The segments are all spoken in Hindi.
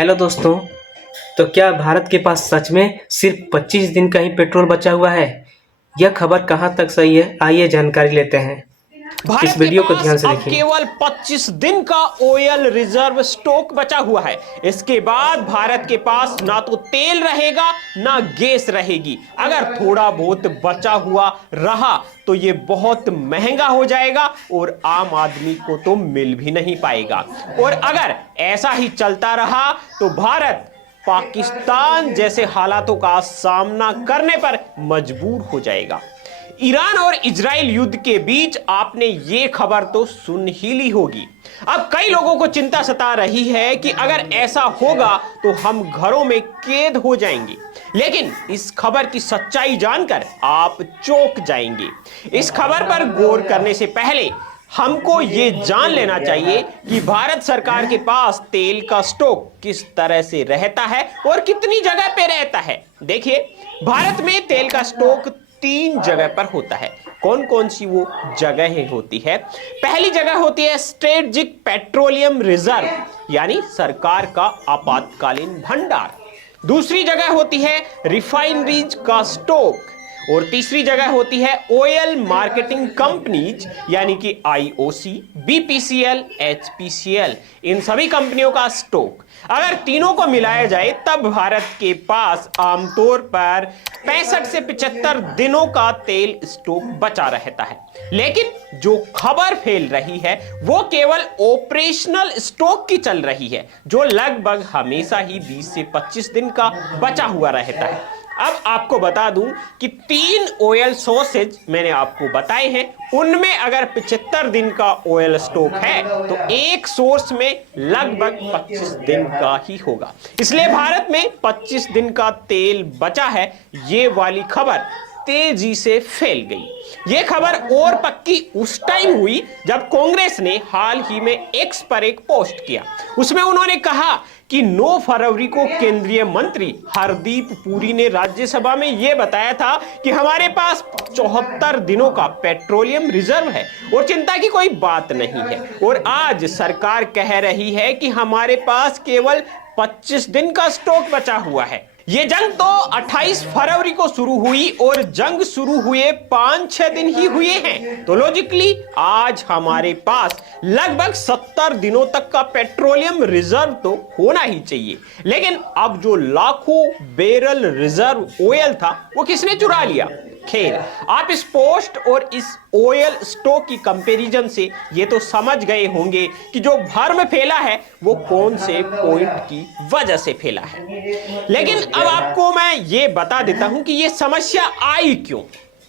हेलो दोस्तों। तो क्या भारत के पास सच में सिर्फ 25 दिन का ही पेट्रोल बचा हुआ है? यह खबर कहां तक सही है, आइए जानकारी लेते हैं। इस भारत के वीडियो को पास ध्यान से अब देखिए। केवल 25 दिन का ऑयल रिजर्व स्टॉक बचा हुआ है। इसके बाद भारत के पास ना तो तेल रहेगा ना गैस रहेगी। अगर थोड़ा बहुत बचा हुआ रहा तो ये बहुत महंगा हो जाएगा और आम आदमी को तो मिल भी नहीं पाएगा। और अगर ऐसा ही चलता रहा तो भारत पाकिस्तान जैसे हालातों का सामना करने पर मजबूर हो जाएगा। ईरान और इजराइल युद्ध के बीच आपने ये खबर तो सुन ही ली होगी। अब कई लोगों को चिंता सता रही है कि अगर ऐसा होगा तो हम घरों में कैद हो जाएंगे। लेकिन इस खबर की सच्चाई जानकर आप चौंक जाएंगे। इस खबर पर गौर करने से पहले हमको ये जान लेना चाहिए कि भारत सरकार के पास तेल का स्टॉक किस तरह से रहता है और कितनी जगह पे रहता है। देखिए, भारत में तेल का स्टॉक 3 जगह पर होता है। कौन कौन सी वो जगहें होती है? पहली जगह होती है स्ट्रेटेजिक पेट्रोलियम रिजर्व, यानी सरकार का आपातकालीन भंडार। दूसरी जगह होती है रिफाइनरीज का स्टॉक और तीसरी जगह होती है ऑयल मार्केटिंग कंपनीज, यानी कि आईओसी, बीपीसीएल, एचपीसीएल, इन सभी कंपनियों का स्टॉक। अगर तीनों को मिलाया जाए तब भारत के पास आमतौर पर 65 से 75 दिनों का तेल स्टॉक बचा रहता है। लेकिन जो खबर फैल रही है वो केवल ऑपरेशनल स्टॉक की चल रही है, जो लगभग हमेशा ही 20 से 25 दिन का बचा हुआ रहता है। अब आपको बता दूं कि 3 ऑयल सोर्सेज मैंने आपको बताए हैं, उनमें अगर 75 दिन का ऑयल स्टॉक है तो एक सोर्स में लगभग 25 दिन का ही होगा। इसलिए भारत में 25 दिन का तेल बचा है, ये वाली खबर तेजी से फैल गई। यह खबर और पक्की उस टाइम हुई जब कांग्रेस ने हाल ही में एक्स पर एक पोस्ट किया। उसमें उन्होंने कहा कि 9 फरवरी को केंद्रीय मंत्री हरदीप पुरी ने राज्यसभा में यह बताया था कि हमारे पास 74 दिनों का पेट्रोलियम रिजर्व है और चिंता की कोई बात नहीं है। और आज सरकार कह रही है कि हमारे पास केवल 25 दिन का स्टॉक बचा हुआ है। ये जंग तो 28 फरवरी को शुरू हुई और जंग शुरू हुए 5-6 दिन ही हुए हैं। तो लॉजिकली आज हमारे पास लगभग 70 दिनों तक का पेट्रोलियम रिजर्व तो होना ही चाहिए। लेकिन अब जो लाखों बैरल रिजर्व ऑयल था वो किसने चुरा लिया? खैर, आप इस पोस्ट और इस ऑयल स्टॉक की कंपैरिजन से ये तो समझ गए होंगे कि जो भ्रम फैला है वो कौन से पॉइंट की वजह से फैला है। लेकिन अब आपको मैं ये बता देता हूं कि ये समस्या आई क्यों।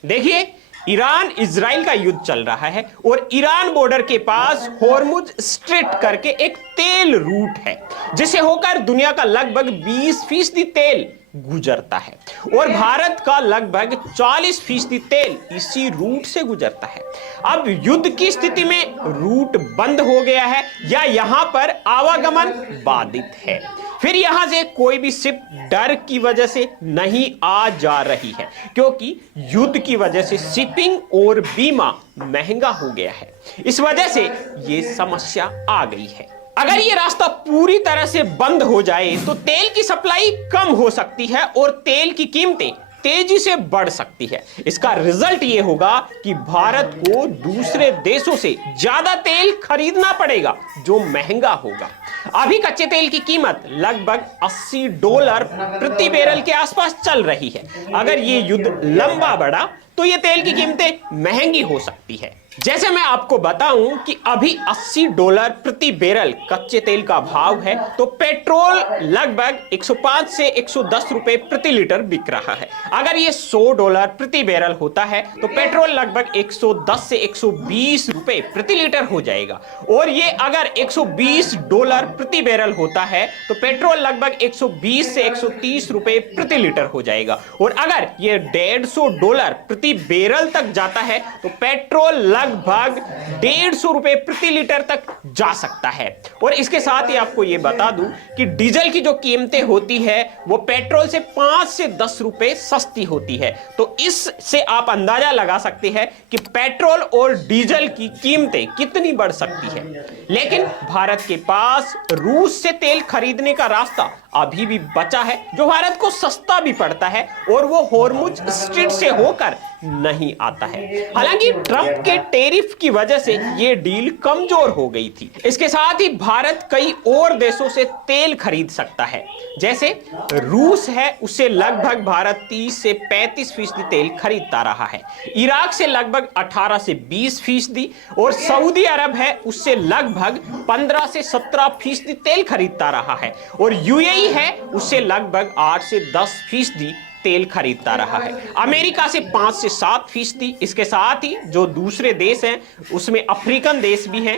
देखिए, ईरान इजराइल का युद्ध चल रहा है और ईरान बॉर्डर के पास हॉर्मुज स्ट्रेट करके एक तेल रूट है जिसे होकर दुनिया का लगभग 20% तेल गुजरता है और भारत का लगभग 40% तेल इसी रूट से गुजरता है। अब युद्ध की स्थिति में रूट बंद हो गया है या यहां पर आवागमन बाधित है। फिर यहां से कोई भी शिप डर की वजह से नहीं आ जा रही है, क्योंकि युद्ध की वजह से शिपिंग और बीमा महंगा हो गया है। इस वजह से यह समस्या आ गई है। अगर ये रास्ता पूरी तरह से बंद हो जाए तो तेल की सप्लाई कम हो सकती है और तेल की कीमतें तेजी से बढ़ सकती है। इसका रिजल्ट ये होगा कि भारत को दूसरे देशों से ज्यादा तेल खरीदना पड़ेगा, जो महंगा होगा। अभी कच्चे तेल की कीमत लगभग $80 प्रति बैरल के आसपास चल रही है। अगर ये युद्ध लंबा बढ़ा तो ये तेल की कीमतें महंगी हो सकती है। जैसे मैं आपको बताऊं कि अभी $80 प्रति बैरल कच्चे तेल का भाव है, तो पेट्रोल लगभग 105 से 110 रुपए प्रति लीटर बिक रहा है। अगर ये $100 प्रति बैरल होता है तो पेट्रोल लगभग 110 से 120 रुपए प्रति लीटर हो जाएगा। और ये अगर $120 प्रति बैरल होता है तो पेट्रोल लगभग 120 से 130 रुपए प्रति लीटर हो जाएगा। और अगर ये $150 प्रति बैरल तक जाता है तो पेट्रोल लगभग 150 रुपए प्रति लीटर तक जा सकता है। और इसके साथ ही आपको यह बता दूं कि डीजल की जो कीमतें होती है वो पेट्रोल से 5 से 10 रुपए सस्ती होती है। तो इससे आप अंदाजा लगा सकते हैं कि पेट्रोल और डीजल की कीमतें कितनी बढ़ सकती है। लेकिन भारत के पास रूस से तेल खरीदने का रास्ता अभी भी बचा है, जो भारत को सस्ता भी पड़ता है और वो हॉर्मुज स्ट्रेट से होकर नहीं आता है। हालांकि ट्रंप के टैरिफ की वजह से ये डील कमजोर हो गई थी। इसके साथ ही भारत कई और देशों से तेल खरीद सकता है। जैसे रूस है, उससे लगभग भारत 30 से 35% तेल खरीदता रहा है। इराक से लगभग 18 से 20%, और सऊदी अरब है, उससे लगभग 15 से 17% तेल खरीदता रहा है। और यूएई है, उससे लगभग 8 से 10% तेल खरीदता रहा है। अमेरिका से 5 से 7%। इसके साथ ही जो दूसरे देश हैं उसमें अफ्रीकन देश भी हैं,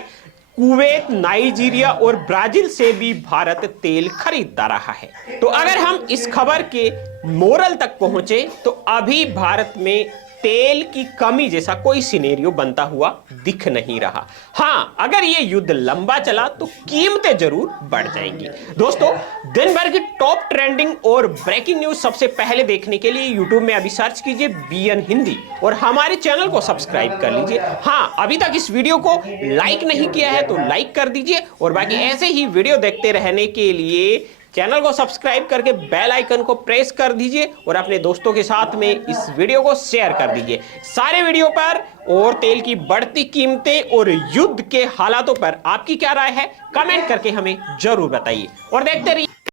कुवैत, नाइजीरिया और ब्राजील से भी भारत तेल खरीदता रहा है। तो अगर हम इस खबर के मोरल तक पहुंचे तो अभी भारत में तेल की कमी जैसा कोई सिनेरियो बनता हुआ दिख नहीं रहा। हां, अगर ये युद्ध लंबा चला तो कीमतें जरूर बढ़ जाएंगी। दोस्तों, दिन भर की टॉप ट्रेंडिंग और ब्रेकिंग न्यूज सबसे पहले देखने के लिए यूट्यूब में अभी सर्च कीजिए BN हिंदी और हमारे चैनल को सब्सक्राइब कर लीजिए। हां, अभी तक इस वीडियो को लाइक नहीं किया है तो लाइक कर दीजिए, और बाकी ऐसे ही वीडियो देखते रहने के लिए चैनल को सब्सक्राइब करके बेल आइकन को प्रेस कर दीजिए और अपने दोस्तों के साथ में इस वीडियो को शेयर कर दीजिए। सारे वीडियो पर और तेल की बढ़ती कीमतें और युद्ध के हालातों पर आपकी क्या राय है, कमेंट करके हमें जरूर बताइए और देखते रहिए।